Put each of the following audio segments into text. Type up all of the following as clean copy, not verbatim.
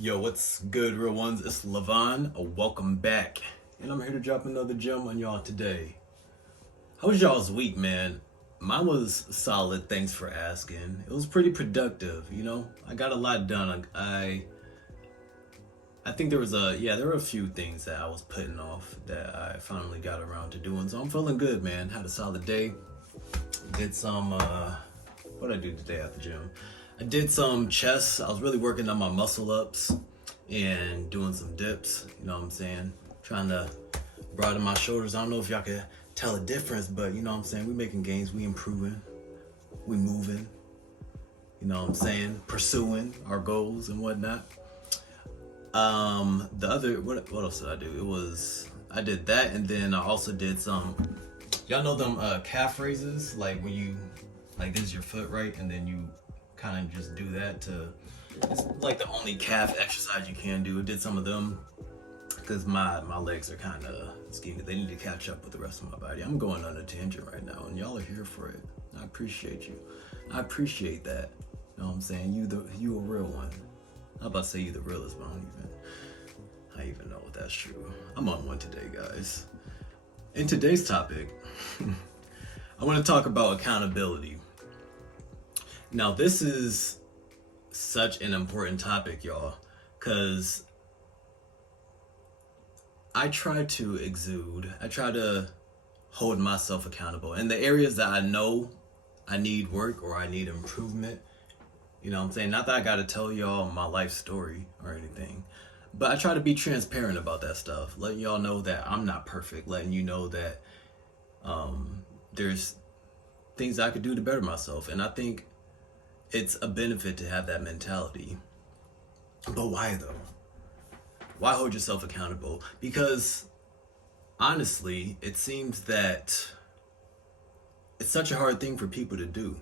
Yo, what's good, real ones? It's Levon. Welcome back. And I'm here to drop another gem on y'all today. How was y'all's week, man? Mine was solid, thanks for asking. It was pretty productive, I got a lot done. I think there were a few things that I was putting off that I finally got around to doing. So I'm feeling good, man. Had a solid day. Did some, what did I do today at the gym? I did some chest. I was really working on my muscle ups and doing some dips. You know what I'm saying? Trying to broaden my shoulders. I don't know if y'all can tell a difference, but you know what I'm saying? We making gains. We improving. We moving. You know what I'm saying? Pursuing our goals and whatnot. What else did I do? I did that, and then I also did some. Y'all know them calf raises, like when you like this is your foot, right, and then you kind of just do that to. It's like the only calf exercise you can do. I did some of them because my legs are kind of skinny. They need to catch up with the rest of my body. I'm going on a tangent right now, and y'all are here for it. I appreciate you. I appreciate that. You know what I'm saying? You a real one. I'm about to say you the realest, but I don't even know if that's true. I'm on one today, guys. In today's topic, I want to talk about accountability. Now, this is such an important topic, y'all, because I try to hold myself accountable. In the areas that I know I need work or I need improvement, you know what I'm saying? Not that I gotta tell y'all my life story or anything, but I try to be transparent about that stuff, letting y'all know that I'm not perfect, letting you know that there's things I could do to better myself. And I think it's a benefit to have that mentality. But why though? Why hold yourself accountable? Because honestly, it seems that it's such a hard thing for people to do.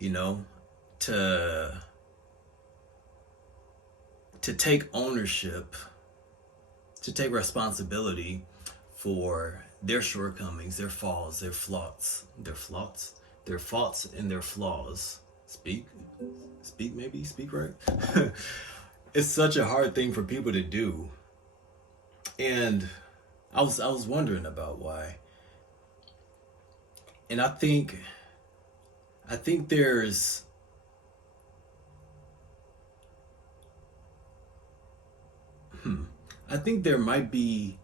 You know, to take ownership, to take responsibility for their shortcomings, their faults, their faults, and their flaws. Speak right. It's such a hard thing for people to do, and I was wondering about why, and I think there's I think there might be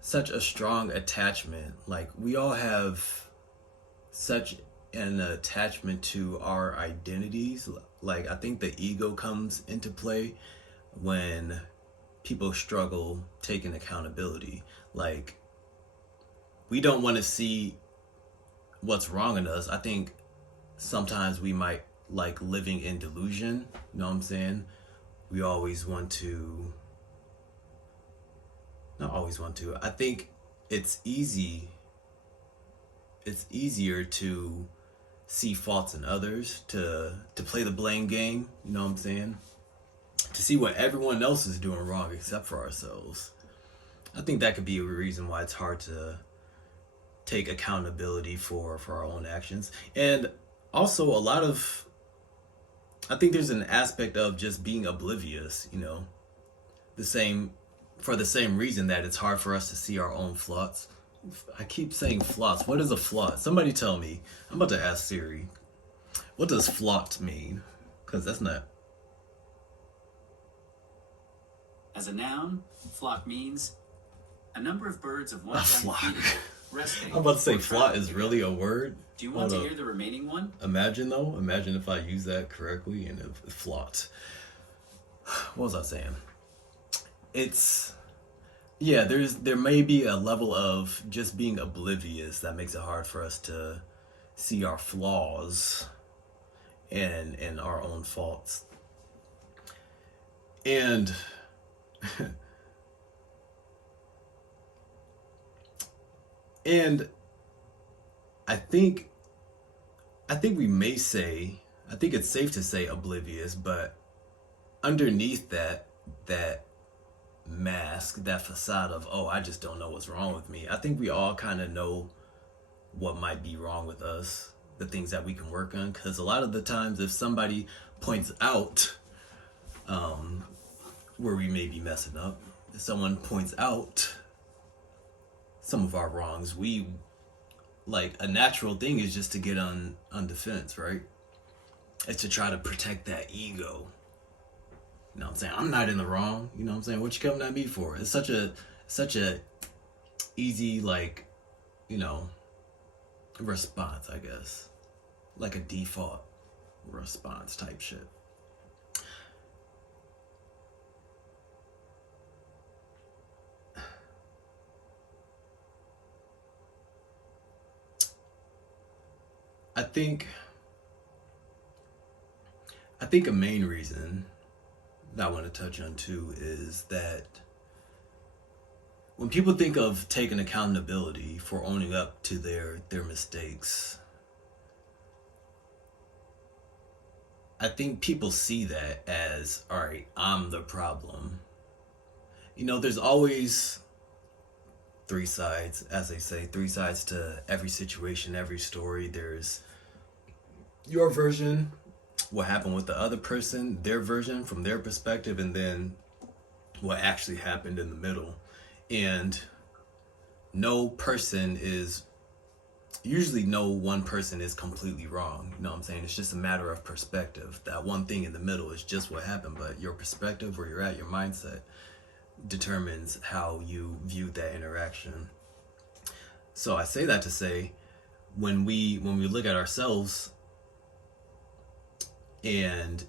such a strong attachment. Like, we all have such an attachment to our identities. Like, I think the ego comes into play when people struggle taking accountability. Like, we don't want to see what's wrong in us. I think sometimes we might like living in delusion. You know what I'm saying? We always want to. Not always want to. I think it's easy. It's easier to see faults in others, to play the blame game. You know what I'm saying? To see what everyone else is doing wrong except for ourselves. I think that could be a reason why it's hard to take accountability for our own actions. And also I think there's an aspect of just being oblivious, for the same reason that it's hard for us to see our own flaws. I keep saying flaws. What is a flaw? Somebody tell me. I'm about to ask Siri. What does flaunt mean? Because that's not. As a noun, flock means a number of birds of one A kind flock. feeding, resting. I'm about to say or flock traveling is really a word. Do you want Hold to up. hear the remaining one? Imagine if I use that correctly and it flaunt. What was I saying? There may be a level of just being oblivious that makes it hard for us to see our flaws and our own faults. And and I think we may say, I think it's safe to say oblivious, but underneath that mask, that facade of, oh, I just don't know what's wrong with me, I think we all kind of know what might be wrong with us, the things that we can work on. Because a lot of the times, if somebody points out where we may be messing up. If someone points out some of our wrongs, we, like, a natural thing is just to get on defense, right? It's to try to protect that ego. You know what I'm saying? I'm not in the wrong. You know what I'm saying? What you coming at me for? It's such a easy, like, you know, response, I guess. Like a default response type shit. I think a main reason that I want to touch on too is that when people think of taking accountability for owning up to their mistakes, I think people see that as, all right, I'm the problem. You know, there's always three sides, as they say, three sides to every situation, every story. There's your version, what happened with the other person, their version from their perspective, and then what actually happened in the middle. And no one person is completely wrong. You know what I'm saying? It's just a matter of perspective. That one thing in the middle is just what happened, but your perspective, where you're at, your mindset, determines how you view that interaction. So I say that to say, when we look at ourselves and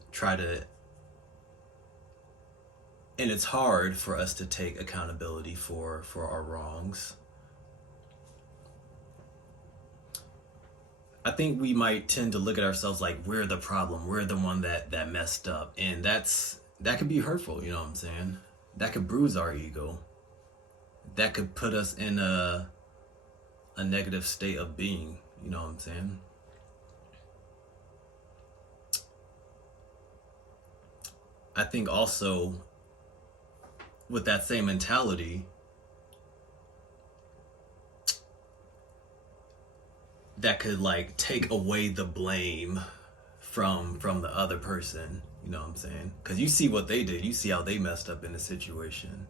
and it's hard for us to take accountability for our wrongs. I think we might tend to look at ourselves like we're the problem, we're the one that messed up, and that could be hurtful, you know what I'm saying? That could bruise our ego. That could put us in a negative state of being, you know what I'm saying? I think also with that same mentality, that could like take away the blame from the other person, you know what I'm saying? Because you see what they did, you see how they messed up in the situation,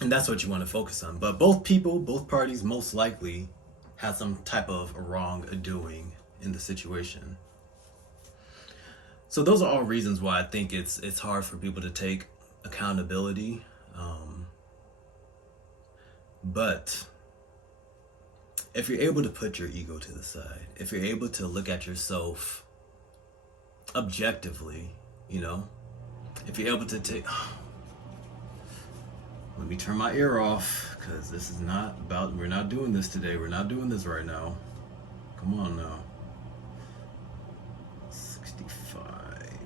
and that's what you want to focus on. But both parties most likely had some type of wrongdoing in the situation. So those are all reasons why I think it's hard for people to take accountability. But if you're able to put your ego to the side, if you're able to look at yourself objectively, you know, if you're able to take, let me turn my ear off, because this is not about, we're not doing this today. We're not doing this right now. Come on now. 65,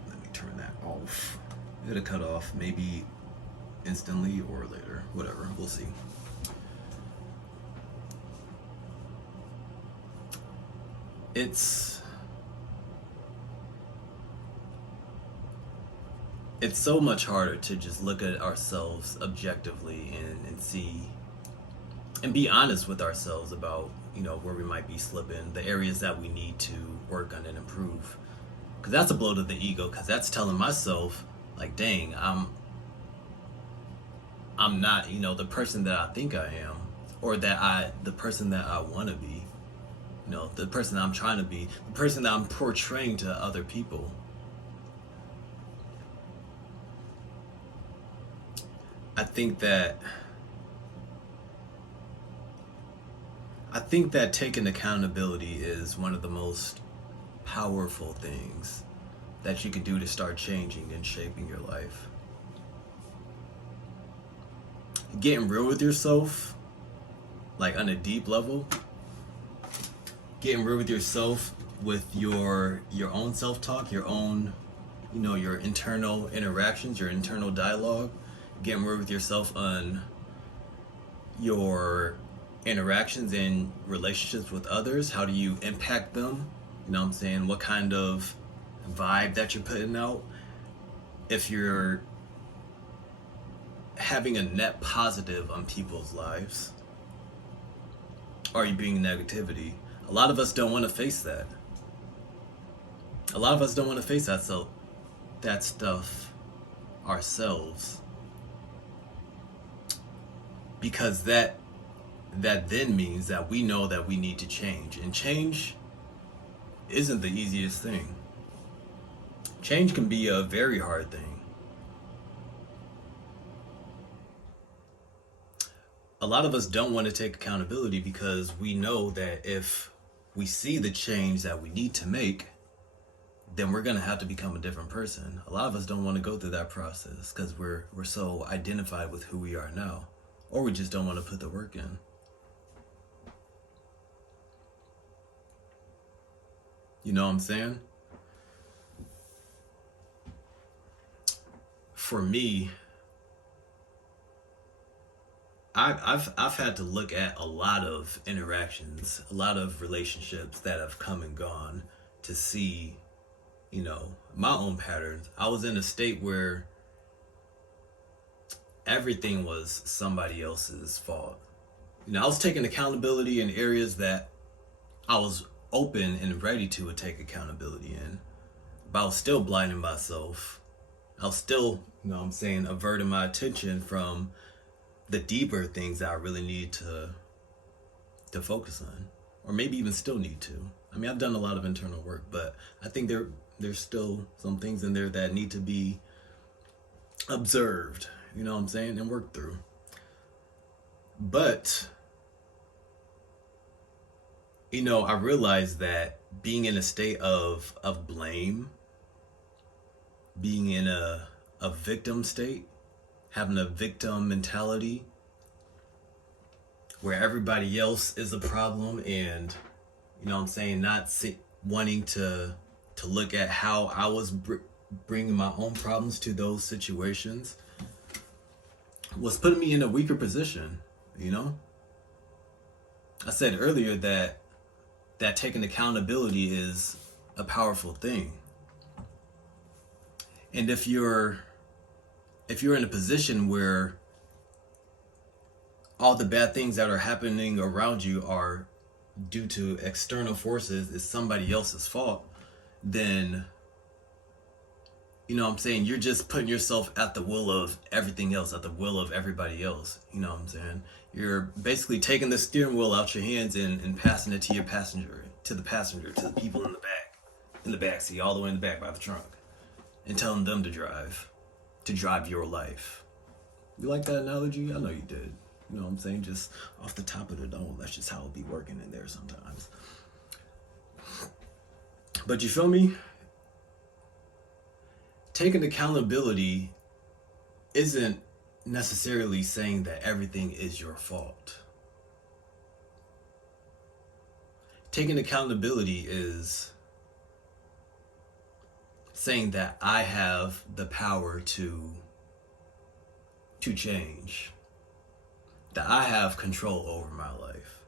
let me turn that off. It'll cut off maybe instantly or later, whatever, we'll see. It's so much harder to just look at ourselves objectively and see and be honest with ourselves about, you know, where we might be slipping, the areas that we need to work on and improve. Because that's a blow to the ego, because that's telling myself, like, dang, I'm not, you know, the person that I think I am, or the person that I want to be. You know, the person that I'm trying to be, the person that I'm portraying to other people. I think that taking accountability is one of the most powerful things that you can do to start changing and shaping your life. Getting real with yourself, like on a deep level, getting real with yourself, with your own self-talk, your own, you know, your internal interactions, your internal dialogue, getting real with yourself on your interactions and relationships with others. How do you impact them? You know what I'm saying? What kind of vibe that you're putting out? If you're having a net positive on people's lives, are you bringing negativity? A lot of us don't want to face that. So that stuff ourselves, because that then means that we know that we need to change, and change isn't the easiest thing. Change can be a very hard thing. A lot of us don't want to take accountability because we know that if we see the change that we need to make, then we're going to have to become a different person. A lot of us don't want to go through that process because we're so identified with who we are now, or we just don't want to put the work in. You know what I'm saying? For me, I've had to look at a lot of interactions, a lot of relationships that have come and gone to see, you know, my own patterns. I was in a state where everything was somebody else's fault. You know, I was taking accountability in areas that I was open and ready to take accountability in, but I was still blinding myself. I was still, you know what I'm saying, averting my attention from the deeper things that I really need to focus on, or maybe even still need to. I mean, I've done a lot of internal work, but I think there's still some things in there that need to be observed, you know what I'm saying, and worked through. But you know, I realized that being in a state of blame, being in a victim state, having a victim mentality where everybody else is a problem, and you know what I'm saying, not wanting to look at how I was bringing my own problems to those situations, was putting me in a weaker position. You know, I said earlier that taking accountability is a powerful thing. And if you're in a position where all the bad things that are happening around you are due to external forces, is somebody else's fault, then you know what I'm saying, you're just putting yourself at the will of everything else, at the will of everybody else. You know what I'm saying? You're basically taking the steering wheel out your hands and passing it to your passenger, to the people in the back seat, all the way in the back by the trunk, and telling them to drive your life. You like that analogy? I know you did. You know what I'm saying? Just off the top of the dome, that's just how it'll be working in there sometimes. But you feel me? Taking accountability isn't necessarily saying that everything is your fault. Taking accountability is saying that I have the power to change, that I have control over my life,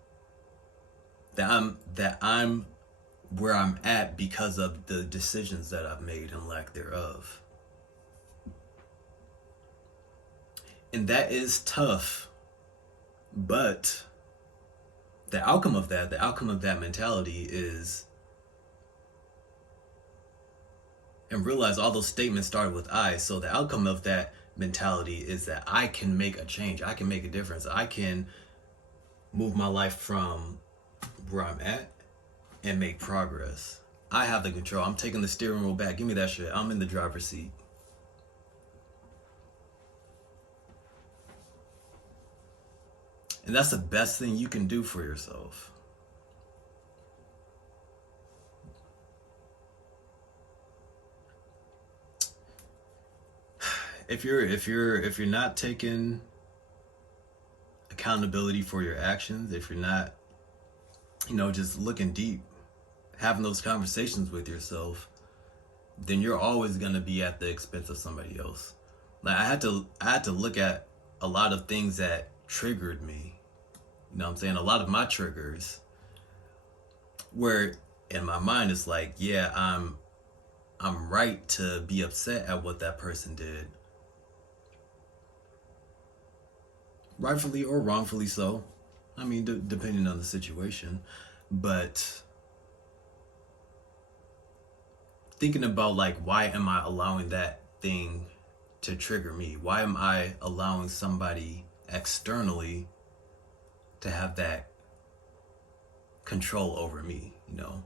that I'm where I'm at because of the decisions that I've made and lack thereof. And that is tough, but the outcome of that mentality is, and realize all those statements started with I, so the outcome of that mentality is that I can make a change, I can make a difference, I can move my life from where I'm at and make progress. I have the control. I'm taking the steering wheel back. Give me that shit. I'm in the driver's seat. And that's the best thing you can do for yourself. If you're not taking accountability for your actions, if you're not, you know, just looking deep, having those conversations with yourself, then you're always going to be at the expense of somebody else. Like I had to look at a lot of things that triggered me. You know what I'm saying? A lot of my triggers where in my mind it's like, yeah, I'm right to be upset at what that person did. Rightfully or wrongfully so. I mean, depending on the situation. But thinking about like, why am I allowing that thing to trigger me? Why am I allowing somebody externally to have that control over me, you know,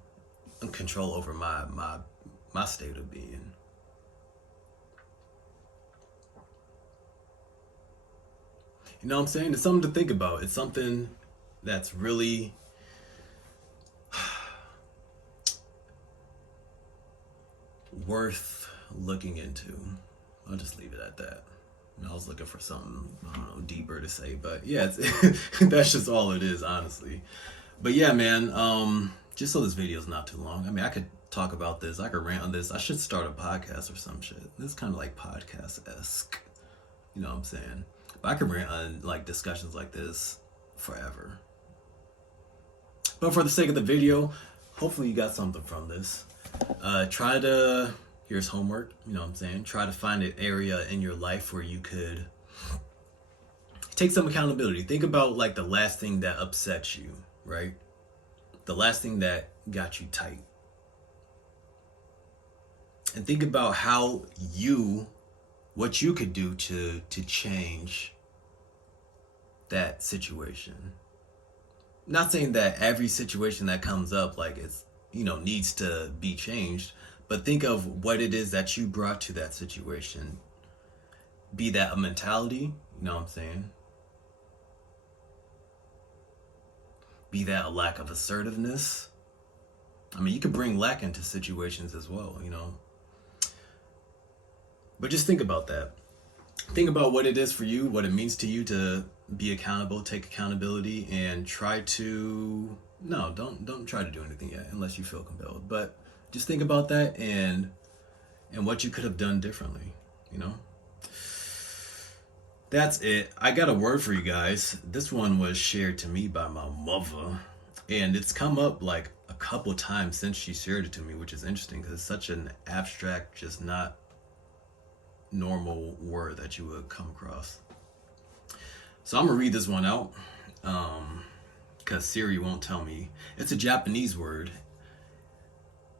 and control over my state of being? You know what I'm saying? It's something to think about. It's something that's really worth looking into. I'll just leave it at that. I was looking for something, I don't know, deeper to say, but yeah, that's just all it is, honestly. But yeah, man, just so this video is not too long. I mean, I could talk about this. I could rant on this. I should start a podcast or some shit. This is kind of like podcast-esque. You know what I'm saying? But I could rant on like discussions like this forever. But for the sake of the video, hopefully you got something from this. Here's homework, you know what I'm saying? Try to find an area in your life where you could take some accountability. Think about like the last thing that upset you, right? The last thing that got you tight. And think about what you could do to change that situation. Not saying that every situation that comes up, like it's, you know, needs to be changed, but think of what it is that you brought to that situation. Be that a mentality, you know what I'm saying? Be that a lack of assertiveness. I mean, you could bring lack into situations as well, you know? But just think about that. Think about what it is for you, what it means to you to be accountable, take accountability, and try to... No, don't try to do anything yet unless you feel compelled. But just think about that and what you could have done differently, you know? That's it. I got a word for you guys. This one was shared to me by my mother, and it's come up like a couple times since she shared it to me, which is interesting because it's such an abstract, just not normal word that you would come across. So I'm gonna read this one out because Siri won't tell me. It's a Japanese word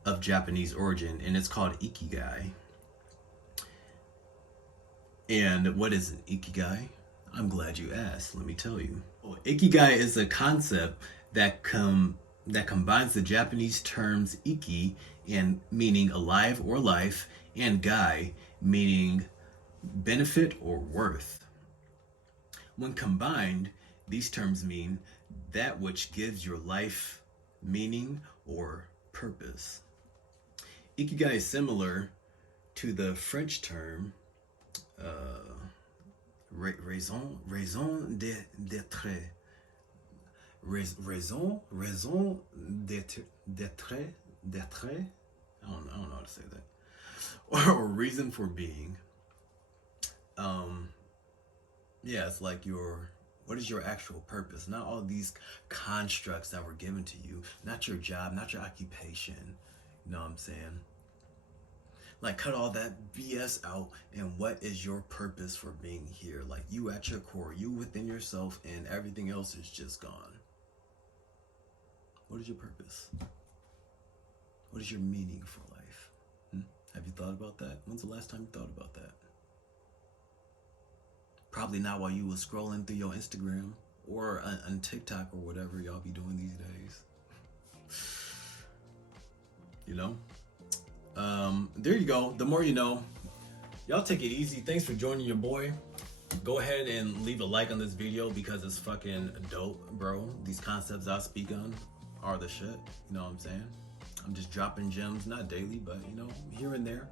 of Japanese origin, and it's called ikigai. And what is an ikigai? I'm glad you asked. Let me tell you. Well, ikigai is a concept that combines the Japanese terms iki, and meaning alive or life, and gai, meaning benefit or worth. When combined, these terms mean that which gives your life meaning or purpose. Ikigai is similar to the French term raison d'être. Raison d'être. I don't know how to say that. Or reason for being. Yeah, it's like what is your actual purpose? Not all these constructs that were given to you. Not your job, not your occupation. You know what I'm saying? Like, cut all that BS out, and what is your purpose for being here? Like, you at your core, you within yourself, and everything else is just gone. What is your purpose? What is your meaning for life? Have you thought about that? When's the last time you thought about that? Probably not while you was scrolling through your Instagram or on TikTok or whatever y'all be doing these days. You know? There you go. The more you know. Y'all take it easy. Thanks for joining your boy. Go ahead and leave a like on this video because it's fucking dope, bro. These concepts I speak on are the shit. You know what I'm saying? I'm just dropping gems, not daily, but you know, here and there.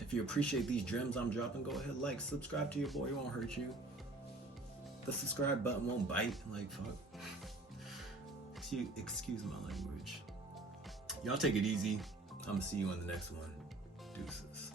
If you appreciate these gems I'm dropping, go ahead, like, subscribe to your boy. It won't hurt you. The subscribe button won't bite. Like, fuck. Excuse my language. Y'all take it easy. I'm gonna see you in the next one. Deuces.